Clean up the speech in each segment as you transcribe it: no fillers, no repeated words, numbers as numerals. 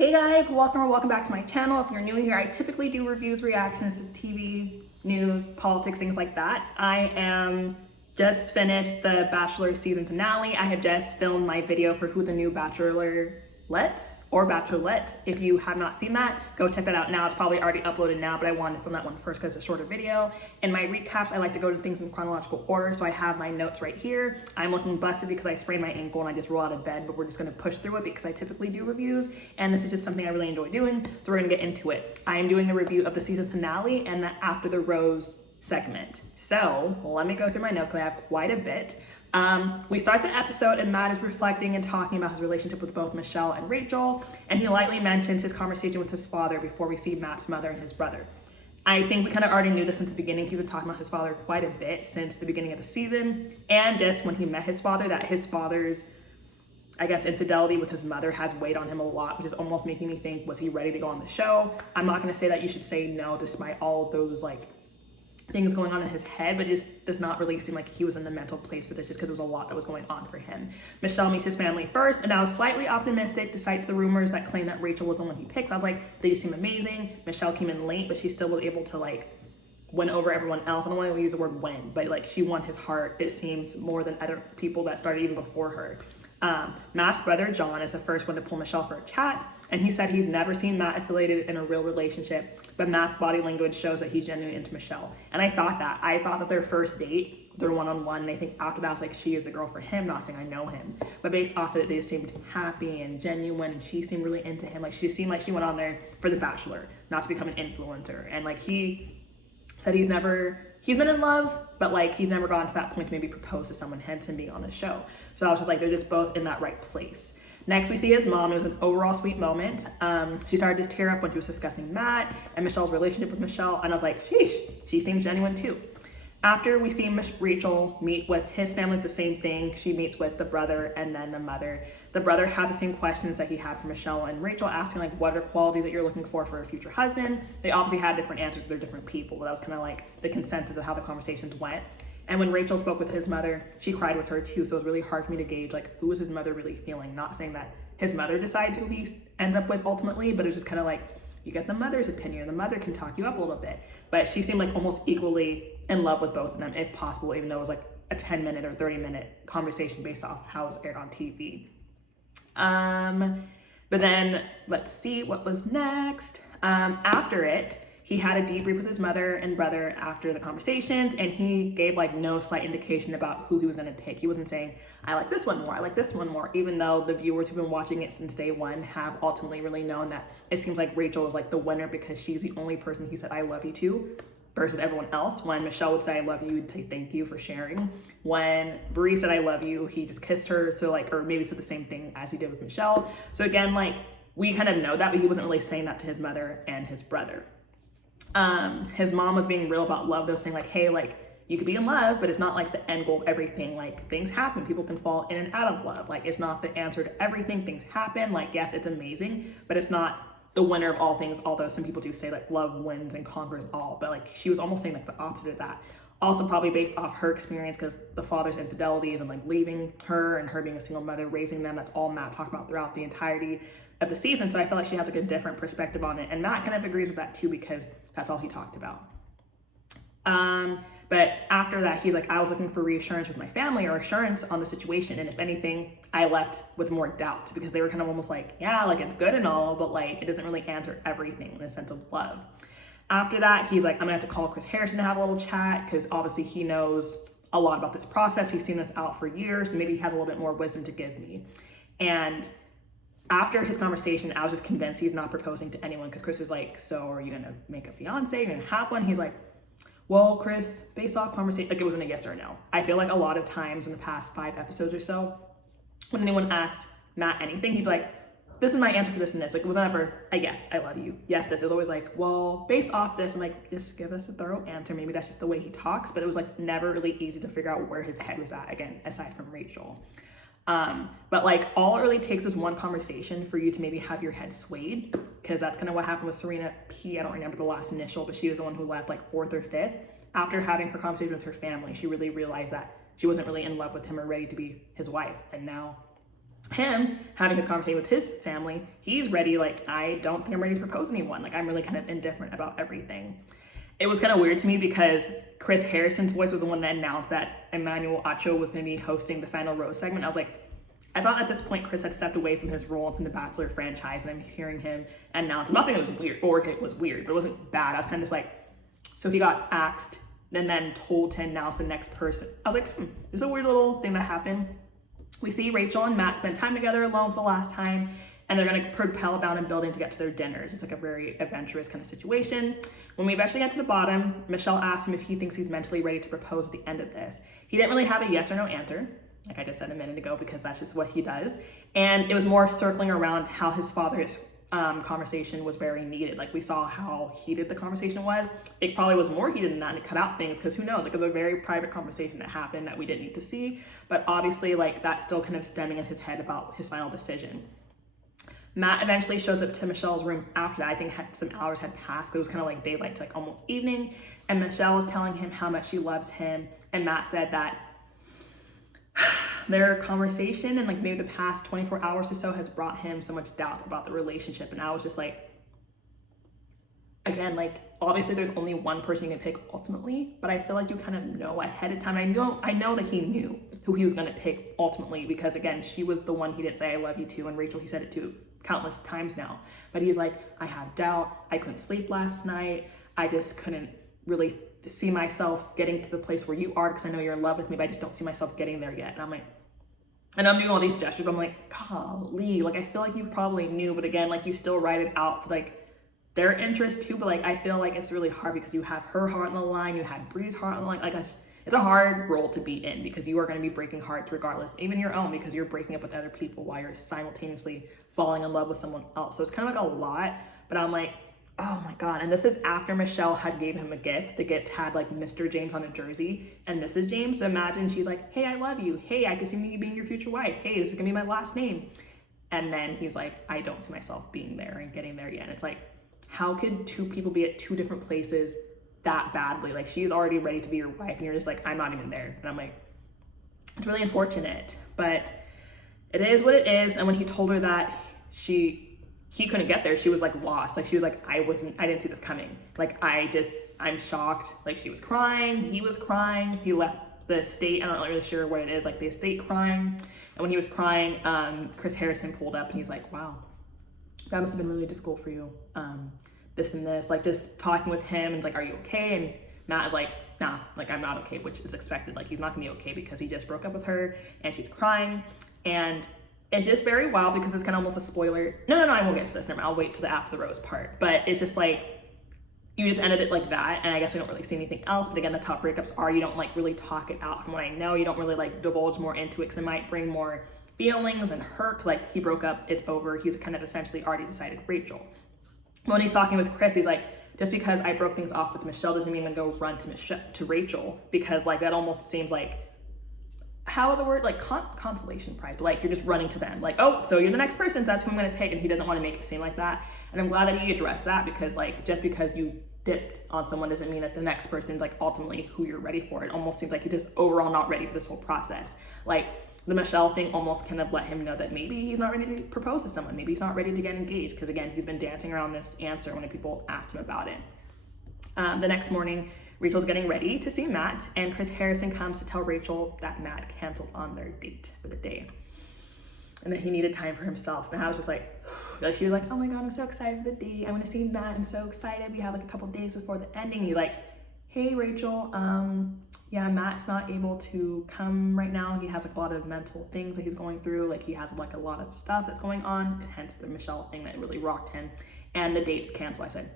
Hey guys, welcome back to my channel. If you're new here, I typically do reviews, reactions to TV, news, politics, things like that. I am just finished the Bachelor season finale. I have just filmed my video for who the new Bachelorette or Bachelorette. If you have not seen that, go check that out now. It's probably already uploaded now, but I wanted to film that one first because it's a shorter video. In my recaps, I like to go to things in chronological order, so I have my notes right here. I'm looking busted because I sprained my ankle and I just roll out of bed, but we're just gonna push through it because I typically do reviews, and this is just something I really enjoy doing, so we're gonna get into it. I am doing the review of the season finale and the After the Rose segment. So let me go through my notes because I have quite a bit. We start the episode and Matt is reflecting and talking about his relationship with both Michelle and Rachael, and he lightly mentions his conversation with his father before we see Matt's mother and his brother. I think we kind of already knew this in the beginning. He's been talking about his father quite a bit since the beginning of the season, and just when he met his father, that his father's, I guess, infidelity with his mother has weighed on him a lot, which is almost making me think, was he ready to go on the show? I'm not going to say that you should say no despite all of those things going on in his head, but it just does not really seem like he was in the mental place for this, just because there was a lot that was going on for him. Michelle meets his family first, and I was slightly optimistic despite the rumors that claim that Rachael was the one he picked. I was like, they seem amazing. Michelle came in late, but she still was able to win over everyone else. I don't want to use the word win, but she won his heart, it seems, more than other people that started even before her. Matt's brother John is the first one to pull Michelle for a chat, and he said he's never seen Matt affiliated in a real relationship, but Matt's body language shows that he's genuinely into Michelle. And I thought that their first date, their one-on-one, and I think after that I was like, she is the girl for him, not saying I know him, but based off of it, they just seemed happy and genuine, and she seemed really into him. She just seemed like she went on there for the Bachelor, not to become an influencer. And he said he's been in love, but he's never gotten to that point to maybe propose to someone, hence him being on the show. So I was just like, they're just both in that right place. Next, we see his mom. It was an overall sweet moment. She started to tear up when she was discussing Matt and Michelle's relationship with Michelle, and I was like, sheesh, she seems genuine too. After we see Rachael meet with his family, it's the same thing. She meets with the brother and then the mother. The brother had the same questions that he had for Michelle and Rachael, asking what are qualities that you're looking for a future husband. They obviously had different answers to their different people, but that was kind of the consensus of how the conversations went. And when Rachael spoke with his mother, she cried with her too, so it was really hard for me to gauge who was his mother really feeling. Not saying that his mother decides who he ends up with ultimately, but it was just kind of you get the mother's opinion, the mother can talk you up a little bit. But she seemed almost equally in love with both of them, if possible, even though it was a 10-minute or 30-minute conversation based off how it was aired on TV. But then let's see what was next. After it, he had a debrief with his mother and brother after the conversations, and he gave no slight indication about who he was going to pick. He wasn't saying, I like this one more, I like this one more, even though the viewers who've been watching it since day one have ultimately really known that it seems like Rachael was the winner because she's the only person he said I love you to versus everyone else. When Michelle would say I love you, he'd say thank you for sharing. When Bree said I love you, he just kissed her, so or maybe said the same thing as he did with Michelle. So again, we kind of know that, but he wasn't really saying that to his mother and his brother. His mom was being real about love, though, saying hey, you could be in love, but it's not the end goal of everything. Things happen, people can fall in and out of love. It's not the answer to everything. Things happen. Yes, it's amazing, but it's not the winner of all things, although some people do say love wins and conquers all. But she was almost saying the opposite of that. Also probably based off her experience, because the father's infidelities and leaving her and her being a single mother, raising them, that's all Matt talked about throughout the entirety of the season. So I feel she has a different perspective on it, and Matt kind of agrees with that too, because that's all he talked about. But after that, he's I was looking for reassurance with my family, or assurance on the situation, and if anything, I left with more doubts, because they were kind of almost yeah, it's good and all, but it doesn't really answer everything in a sense of love. After that, he's I'm gonna have to call Chris Harrison to have a little chat, because obviously he knows a lot about this process. He's seen this out for years, and maybe he has a little bit more wisdom to give me. And after his conversation, I was just convinced he's not proposing to anyone, because Chris is so are you gonna make a fiance? You're gonna have one? He's well, Chris, based off conversation, it wasn't a yes or a no. I feel a lot of times in the past 5 episodes or so, when anyone asked Matt anything, he'd be this is my answer for this and this. It wasn't ever a yes, I love you. Yes, this. It was always well, based off this, I'm just give us a thorough answer. Maybe that's just the way he talks, but it was never really easy to figure out where his head was at, again, aside from Rachael. But all it really takes is one conversation for you to maybe have your head swayed, because that's kind of what happened with Serena P. I don't remember the last initial, but she was the one who left 4th or 5th. After having her conversation with her family, she really realized that she wasn't really in love with him or ready to be his wife. And now him having his conversation with his family, he's ready. Like, I don't think I'm ready to propose anyone. Like, I'm really kind of indifferent about everything. It was kind of weird to me because Chris Harrison's voice was the one that announced that Emmanuel Acho was going to be hosting the final rose segment. I was like, I thought at this point Chris had stepped away from his role from the Bachelor franchise, and I'm hearing him announce. I'm not saying it was weird, or it was weird, but it wasn't bad. I was kind of just like, so he got axed and then told to announce the next person. I was like, this is a weird little thing that happened. We see Rachael and Matt spend time together alone for the last time, and they're gonna propel down a building to get to their dinners. It's like a very adventurous kind of situation. When we eventually get to the bottom, Michelle asks him if he thinks he's mentally ready to propose at the end of this. He didn't really have a yes or no answer, like I just said a minute ago, because that's just what he does. And it was more circling around how his father's conversation was very needed. Like, we saw how heated the conversation was. It probably was more heated than that, and it cut out things, because who knows, like, it was a very private conversation that happened that we didn't need to see, but obviously, like, that's still kind of stemming in his head about his final decision. Matt eventually shows up to Michelle's room after that. I think some hours had passed, but it was kind of like daylight to like almost evening, and Michelle was telling him how much she loves him, and Matt said that their conversation and like maybe the past 24 hours or so has brought him so much doubt about the relationship. And I was just like, again, like, obviously there's only one person you can pick ultimately, but I feel like you kind of know ahead of time. I know that he knew who he was going to pick ultimately, because again, she was the one he didn't say I love you to, and Rachael, he said it to countless times now. But he's like, I have doubt, I couldn't sleep last night, I just couldn't really see myself getting to the place where you are, because I know you're in love with me, but I just don't see myself getting there yet. And I'm like, and I'm doing all these gestures, but I'm like, golly, like, I feel like you probably knew, but again, like, you still write it out for like their interest too. But like, I feel like it's really hard because you have her heart on the line, you had Bree's heart on the line. Like, it's a hard role to be in, because you are going to be breaking hearts regardless, even your own, because you're breaking up with other people while you're simultaneously falling in love with someone else. So it's kind of like a lot, but I'm like, oh my God. And this is after Michelle had gave him a gift. The gift had like Mr. James on a jersey and Mrs. James. So imagine she's like, hey, I love you. Hey, I can see me being your future wife. Hey, this is gonna be my last name. And then he's like, I don't see myself being there and getting there yet. And it's like, how could two people be at two different places that badly? Like, she's already ready to be your wife, and you're just like, I'm not even there. And I'm like, it's really unfortunate, but it is what it is. And when he told her that he couldn't get there, she was like lost. Like, she was like, I didn't see this coming. Like, I'm shocked. Like, she was crying, he was crying, he left the estate, I'm not really sure what it is, like the estate crying. And when he was crying, Chris Harrison pulled up and he's like, wow, that must have been really difficult for you. This and this, like, just talking with him, and it's like, are you okay? And Matt is like, nah, like, I'm not okay, which is expected. Like, he's not gonna be okay because he just broke up with her and she's crying. And it's just very wild, because it's kind of almost a spoiler. No, I won't get to this. Never mind. I'll wait to the after the rose part. But it's just like, you just ended it like that, and I guess we don't really see anything else. But again, that's how breakups are. You don't like really talk it out. From what I know, you don't really like divulge more into it, because it might bring more feelings and hurt. 'Cause like, he broke up, it's over. He's kind of essentially already decided Rachael. When he's talking with Chris, he's like, just because I broke things off with Michelle doesn't mean I'm gonna go run to Rachael, because like, that almost seems like, how the word, like consolation prize, but like, you're just running to them, like, oh, so you're the next person, so that's who I'm gonna pick. And he doesn't want to make it seem like that. And I'm glad that he addressed that, because like, just because you dipped on someone doesn't mean that the next person's like ultimately who you're ready for. It almost seems like he's just overall not ready for this whole process. Like, the Michelle thing almost kind of let him know that maybe he's not ready to propose to someone, maybe he's not ready to get engaged, because again, he's been dancing around this answer when people asked him about it. The next morning, Rachel's getting ready to see Matt, and Chris Harrison comes to tell Rachael that Matt canceled on their date for the day, and that he needed time for himself. And I was just like, she was like, oh my God, I'm so excited for the date. I'm gonna see Matt. I'm so excited. We have like a couple days before the ending. He's like, hey, Rachael, yeah, Matt's not able to come right now. He has like a lot of mental things that he's going through. Like, he has like a lot of stuff that's going on, and hence the Michelle thing that really rocked him. And the date's canceled. I said,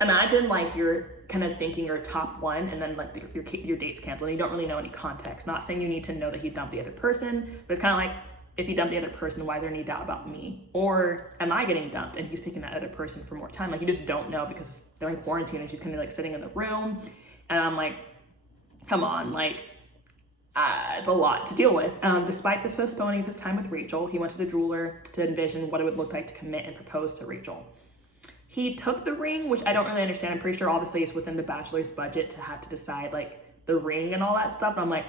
imagine like, you're kind of thinking you're top one, and then like your date's canceled, and you don't really know any context. Not saying you need to know that he dumped the other person, but it's kind of like, if he dumped the other person, why is there any doubt about me? Or am I getting dumped and he's picking that other person for more time? Like, you just don't know, because they're in quarantine and she's kind of like sitting in the room. And I'm like, come on, like, it's a lot to deal with. Despite this postponing of his time with Rachael, he went to the jeweler to envision what it would look like to commit and propose to Rachael. He took the ring, which I don't really understand. I'm pretty sure obviously it's within the Bachelor's budget to have to decide like the ring and all that stuff. And I'm like,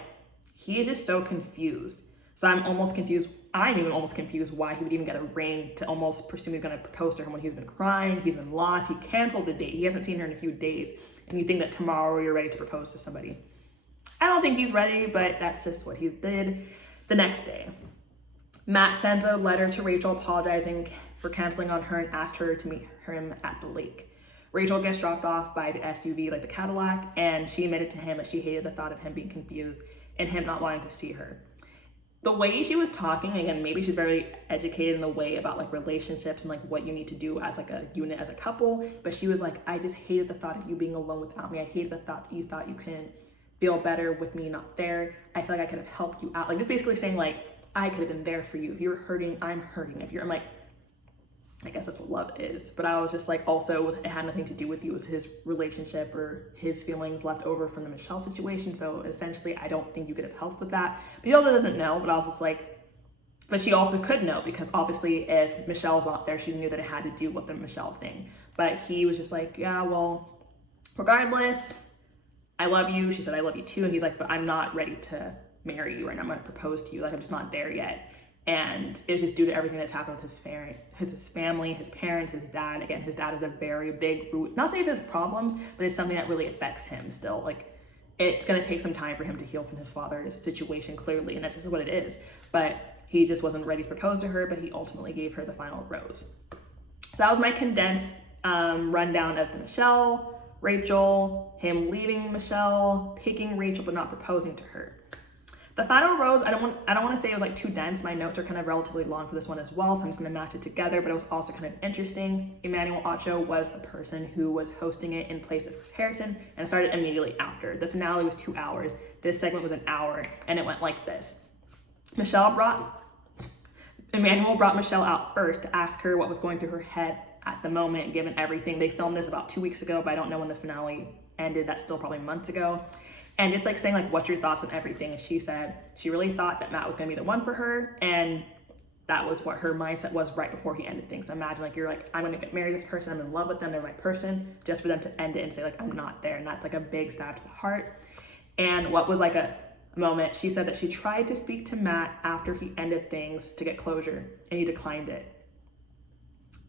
he is just so confused. So I'm almost confused I'm even almost confused why he would even get a ring to almost presume he's going to propose to her when he's been crying, he's been lost, he canceled the date, he hasn't seen her in a few days, and you think that tomorrow you're ready to propose to somebody. I don't think he's ready, but that's just what he did. The next day, Matt sends a letter to Rachael apologizing for canceling on her and asked her to meet him at the lake. Rachael gets dropped off by the SUV, like the Cadillac, and she admitted to him that she hated the thought of him being confused and him not wanting to see her. The way she was talking, again, maybe she's very educated in the way about like relationships and like what you need to do as like a unit, as a couple, but she was like, I just hated the thought of you being alone without me. I hated the thought that you thought you couldn't feel better with me not there. I feel like I could have helped you out. Like, just basically saying like, I could have been there for you. If you're hurting, I'm hurting. I'm like, I guess that's what love is. But I was just like, also, it had nothing to do with you. It was his relationship or his feelings left over from the Michelle situation. So essentially, I don't think you could have helped with that. But he also doesn't know. But I was just like, but she also could know, because obviously if Michelle's not there, she knew that it had to do with the Michelle thing. But he was just like, yeah, well, regardless, I love you. She said, I love you too. And he's like, but I'm not ready to marry you, and I'm going to propose to you. Like, I'm just not there yet. And it was just due to everything that's happened with his family, his parents, his dad. Again, his dad is a very big root, not saying his problems, but it's something that really affects him still. Like, it's going to take some time for him to heal from his father's situation, clearly, and that's just what it is. But he just wasn't ready to propose to her, but he ultimately gave her the final rose. So that was my condensed rundown of the Michelle, Rachael, him leaving Michelle, picking Rachael but not proposing to her. The final rose, I don't want to say it was like too dense. My notes are kind of relatively long for this one as well, so I'm just going to match it together, but it was also kind of interesting. Emmanuel Acho was the person who was hosting it in place of Chris Harrison, and it started immediately after. The finale was 2 hours. This segment was an hour, and it went like this. Emmanuel brought Michelle out first to ask her what was going through her head at the moment, given everything. They filmed this about 2 weeks ago, but I don't know when the finale ended. That's still probably months ago. And just like saying like, what's your thoughts on everything? And she said she really thought that Matt was gonna be the one for her, and that was what her mindset was right before he ended things. So imagine like, you're like, I'm gonna get married to this person, I'm in love with them, they're my person, just for them to end it and say like, I'm not there. And that's like a big stab to the heart. And what was like a moment, she said that she tried to speak to Matt after he ended things to get closure, and he declined it.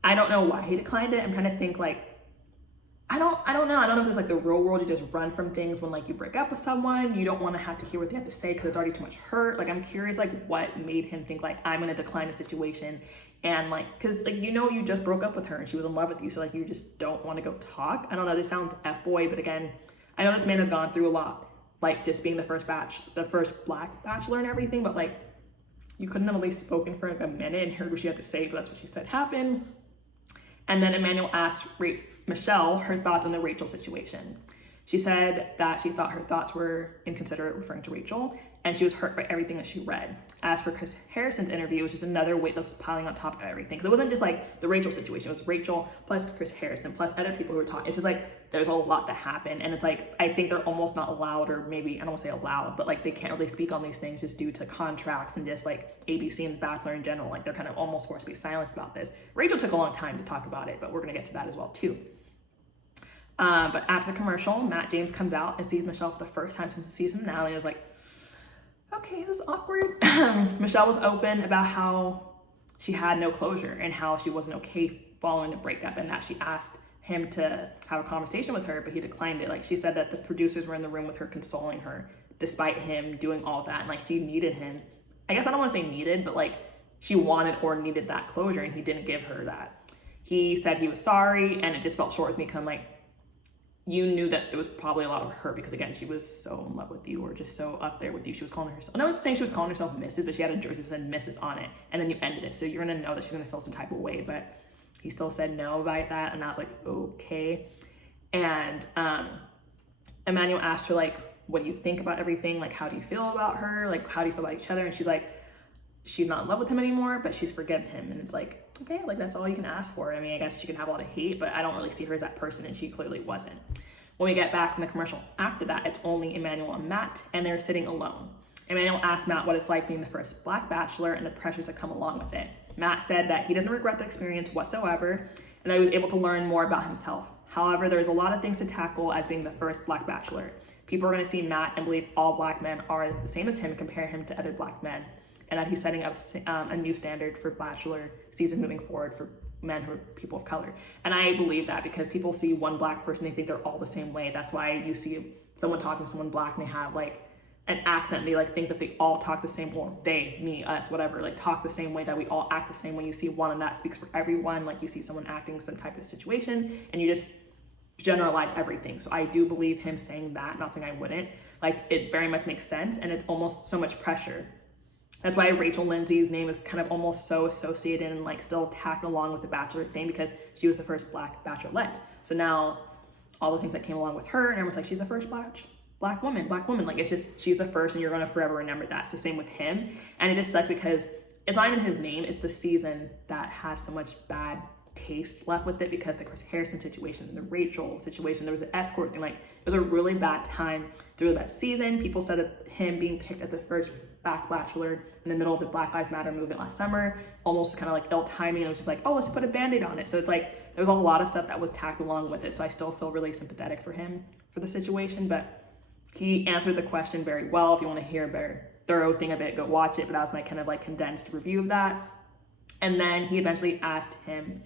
I don't know why he declined it. I'm trying to think like, I don't know. I don't know if it's like the real world, you just run from things when like you break up with someone, you don't want to have to hear what they have to say because it's already too much hurt. Like, I'm curious like what made him think like, I'm going to decline the situation. And like, cause like, you know, you just broke up with her and she was in love with you. So like, you just don't want to go talk. I don't know. This sounds F-boy, but again, I know this man has gone through a lot, like just being the first Black Bachelor and everything, but like, you couldn't have at least spoken for like a minute and heard what she had to say, but that's what she said happened. And then Emmanuel asked Michelle her thoughts on the Rachael situation. She said that she thought her thoughts were inconsiderate, referring to Rachael, and she was hurt by everything that she read. As for Chris Harrison's interview, it was just another weight that was piling on top of everything. Because it wasn't just like the Rachael situation, it was Rachael plus Chris Harrison plus other people who were talking. It's just like, there's a lot that happened. And it's like, I think they're almost not allowed, or maybe, I don't want to say allowed, but like they can't really speak on these things just due to contracts and just like ABC and The Bachelor in general. Like they're kind of almost forced to be silenced about this. Rachael took a long time to talk about it, but we're going to get to that as well too. But after the commercial, Matt James comes out and sees Michelle for the first time since the season finale. I was like, okay, this is awkward. Michelle was open about how she had no closure and how she wasn't okay following the breakup, and that she asked him to have a conversation with her, but he declined it. Like, she said that the producers were in the room with her, consoling her despite him doing all that, and like she needed him. I guess I don't want to say needed, but like she wanted or needed that closure, and he didn't give her that. He said he was sorry, and it just felt short with me because I'm like, you knew that there was probably a lot of hurt because, again, she was so in love with you, or just so up there with you. She was calling herself, and I was saying she was calling herself Mrs., but she had a jersey that said Mrs. on it, and then you ended it. So you're going to know that she's going to feel some type of way, but he still said no about that, and I was like, okay. And Emmanuel asked her, like, what do you think about everything? Like, how do you feel about her? Like, how do you feel about each other? And she's like, she's not in love with him anymore, but she's forgiven him. And it's like, okay, like that's all you can ask for. I mean, I guess she can have a lot of hate, but I don't really see her as that person, and she clearly wasn't. When we get back from the commercial after that, it's only Emmanuel and Matt, and they're sitting alone. Emmanuel asked Matt what it's like being the first Black Bachelor and the pressures that come along with it. Matt said that he doesn't regret the experience whatsoever, and that he was able to learn more about himself. However, there's a lot of things to tackle as being the first Black Bachelor. People are going to see Matt and believe all Black men are the same as him and compare him to other Black men. and that he's setting up a new standard for Bachelor season moving forward for men who are people of color. And I believe that because people see one black person, they think they're all the same way. That's why you see someone talking to someone black and they have like an accent. They like think that they all talk the same, or they, me, us, whatever, like talk the same way, that we all act the same. When you see one and that speaks for everyone, like you see someone acting some type of situation and you just generalize everything. So I do believe him saying that, not saying I wouldn't. Like it very much makes sense, and it's almost so much pressure. That's why Rachel Lindsay's name is kind of almost so associated and like still tacked along with the Bachelor thing, because she was the first black Bachelorette. So now all the things that came along with her, and everyone's like, she's the first black woman. Like it's just, she's the first, and you're gonna forever remember that. So same with him. And it just sucks because it's not even his name, it's the season that has so much bad taste left with it, because the Chris Harrison situation, the Rachel situation, there was the escort thing. Like it was a really bad time through that season. People said that him being picked as the first black Bachelor in the middle of the Black Lives Matter movement last summer, almost kind of like ill timing. It was just like, oh, let's put a band-aid on it. So it's like there was a lot of stuff that was tacked along with it. So I still feel really sympathetic for him for the situation, but he answered the question very well. If you want to hear a very thorough thing of it, go watch it. But that was my kind of like condensed review of that. And then he eventually asked him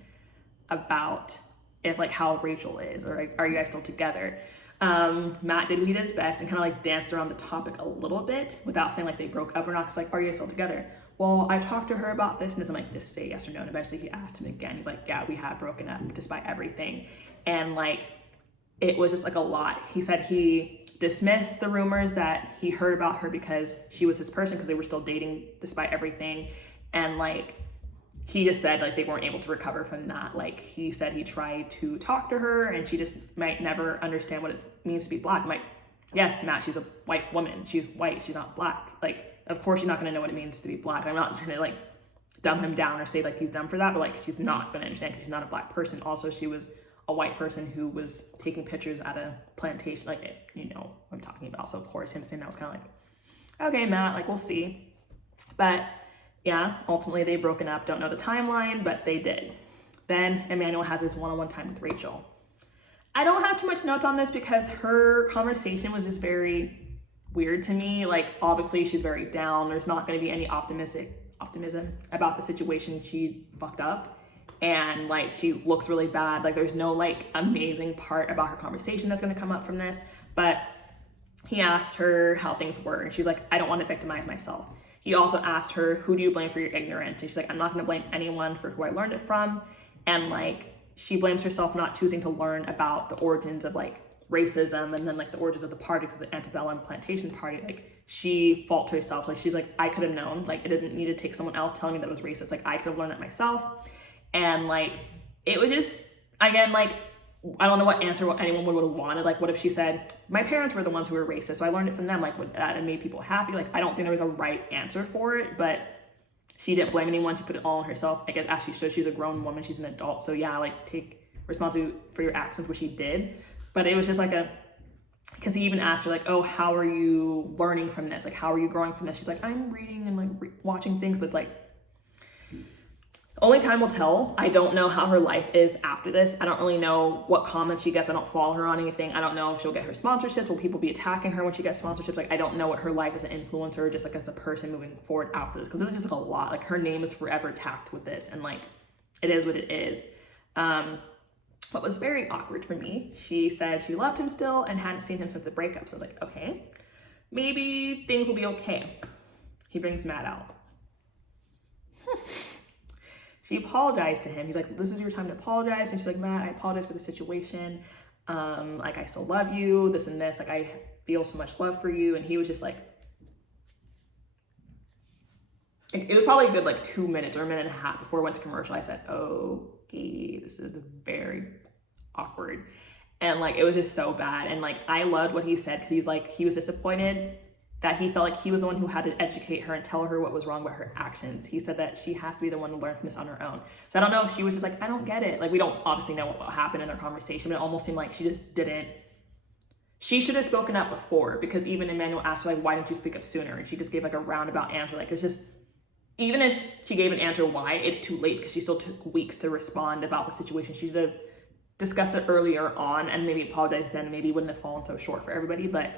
about if like how Rachel is, or like, are you guys still together? Matt did what he did his best and kind of like danced around the topic a little bit without saying like they broke up or not. Cause like, are you guys still together? Well, I talked to her about this, and it's like, just say yes or no. And eventually he asked him again. He's like, yeah, we have broken up despite everything. And like, it was just like a lot. He said he dismissed the rumors that he heard about her because she was his person, because they were still dating despite everything. And like, he just said like they weren't able to recover from that. Like he said he tried to talk to her and she just might never understand what it means to be black. I'm like, yes, Matt, she's a white woman. She's white, she's not black. Like, of course she's not gonna know what it means to be black. I'm not trying to like dumb him down or say like he's dumb for that, but like she's not gonna understand because she's not a black person. Also, she was a white person who was taking pictures at a plantation, like it, you know what I'm talking about. So of course him saying that was kind of like, okay, Matt, like we'll see. But yeah, ultimately they broken up. Don't know the timeline, but they did. Then Emmanuel has his one-on-one time with Rachel. I don't have too much notes on this because her conversation was just very weird to me. Like obviously she's very down. There's not going to be any optimism about the situation. She fucked up and like she looks really bad. Like there's no like amazing part about her conversation that's going to come up from this. But he asked her how things were and she's like, I don't want to victimize myself. He also asked her, who do you blame for your ignorance? And she's like, I'm not gonna blame anyone for who I learned it from. And like, she blames herself not choosing to learn about the origins of like racism and then like the origins of the parties of the antebellum plantation party. Like she faults herself. Like she's like, I could have known, like it didn't need to take someone else telling me that it was racist. Like I could have learned it myself. And like, it was just, again, like, I don't know what answer anyone would have wanted. Like, what if she said, my parents were the ones who were racist, so I learned it from them. Like, would that have made people happy? Like, I don't think there was a right answer for it, but she didn't blame anyone. She put it all on herself. I guess as she should. She's a grown woman. She's an adult. So yeah, like, take responsibility for your actions, which she did. But it was just like because he even asked her, like, oh, how are you learning from this? Like, how are you growing from this? She's like, I'm reading and like watching things, but like, only time will tell. I don't know how her life is after this. I don't really know what comments she gets. I don't follow her on anything. I don't know if she'll get her sponsorships. Will people be attacking her when she gets sponsorships? Like, I don't know what her life as an influencer, just like as a person moving forward after this, because this is just like a lot. Like, her name is forever tacked with this, and like, it is what it is. What was very awkward for me, she said she loved him still and hadn't seen him since the breakup. So like, okay, maybe things will be okay. He brings Matt out. She apologized to him. He's like, this is your time to apologize. And she's like, Matt, I apologize for the situation. Like, I still love you, this and this. Like, I feel so much love for you. And he was just like, it was probably a good like 2 minutes or a minute and a half before it went to commercial. I said, okay, this is very awkward. And like, it was just so bad. And like, I loved what he said, because he's like, he was disappointed that he felt like he was the one who had to educate her and tell her what was wrong about her actions. He said that she has to be the one to learn from this on her own. So I don't know if she was just like, I don't get it. Like, we don't obviously know what happened in their conversation, but it almost seemed like she just didn't. She should have spoken up before, because even Emmanuel asked her, like, why didn't you speak up sooner? And she just gave like a roundabout answer. Like, it's just, even if she gave an answer why, it's too late, because she still took weeks to respond about the situation. She should have discussed it earlier on and maybe apologized then. Maybe it wouldn't have fallen so short for everybody, but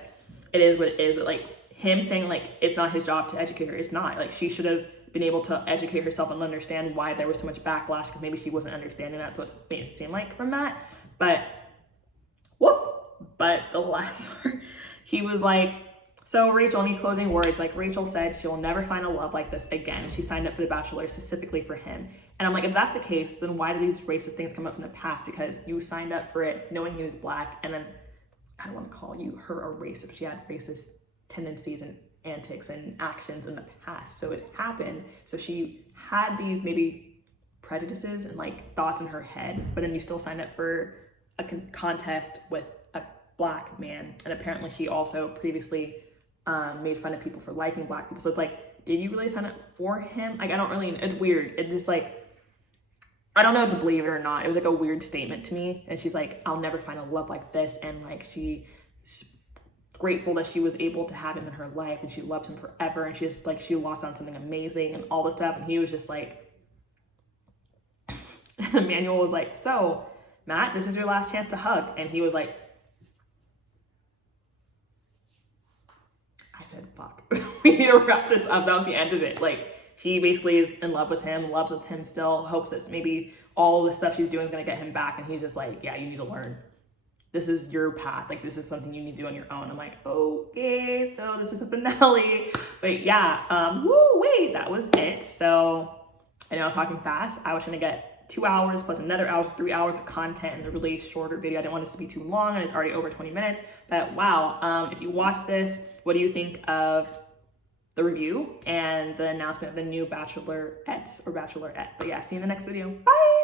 it is what it is. But like, him saying like it's not his job to educate her. It's not. Like she should have been able to educate herself and understand why there was so much backlash, because maybe she wasn't understanding. That's what made it seem like from that. But woof. But the last part, he was like, so Rachel, any closing words? Like Rachel said, she'll never find a love like this again. She signed up for the Bachelor specifically for him. And I'm like, if that's the case, then why do these racist things come up from the past? Because you signed up for it knowing he was black, and then I don't want to call her a racist, but she had racist tendencies and antics and actions in the past. So it happened. So she had these maybe prejudices and like thoughts in her head, but then you still signed up for a contest with a black man. And apparently she also previously made fun of people for liking black people. So it's like, did you really sign up for him? Like, I don't really, it's weird. It's just like, I don't know if to believe it or not. It was like a weird statement to me. And she's like, I'll never find a love like this. And like, she's grateful that she was able to have him in her life, and she loves him forever. And she's like, she lost on something amazing and all this stuff. And he was just like, Emmanuel was like, so Matt, this is your last chance to hug. And he was like, I said, fuck, we need to wrap this up. That was the end of it. Like, she basically is in love with him, loves with him still, hopes that maybe all the stuff she's doing is going to get him back. And he's just like, yeah, you need to learn. This is your path. Like, this is something you need to do on your own. I'm like, okay, so this is the finale. But yeah, wait, that was it. So I know I was talking fast. I was trying to get 2 hours plus another hour, 3 hours of content in a really shorter video. I didn't want this to be too long, and it's already over 20 minutes. But wow, if you watch this, what do you think of the review and the announcement of the new Bachelorettes or Bachelorette? But yeah, see you in the next video. Bye!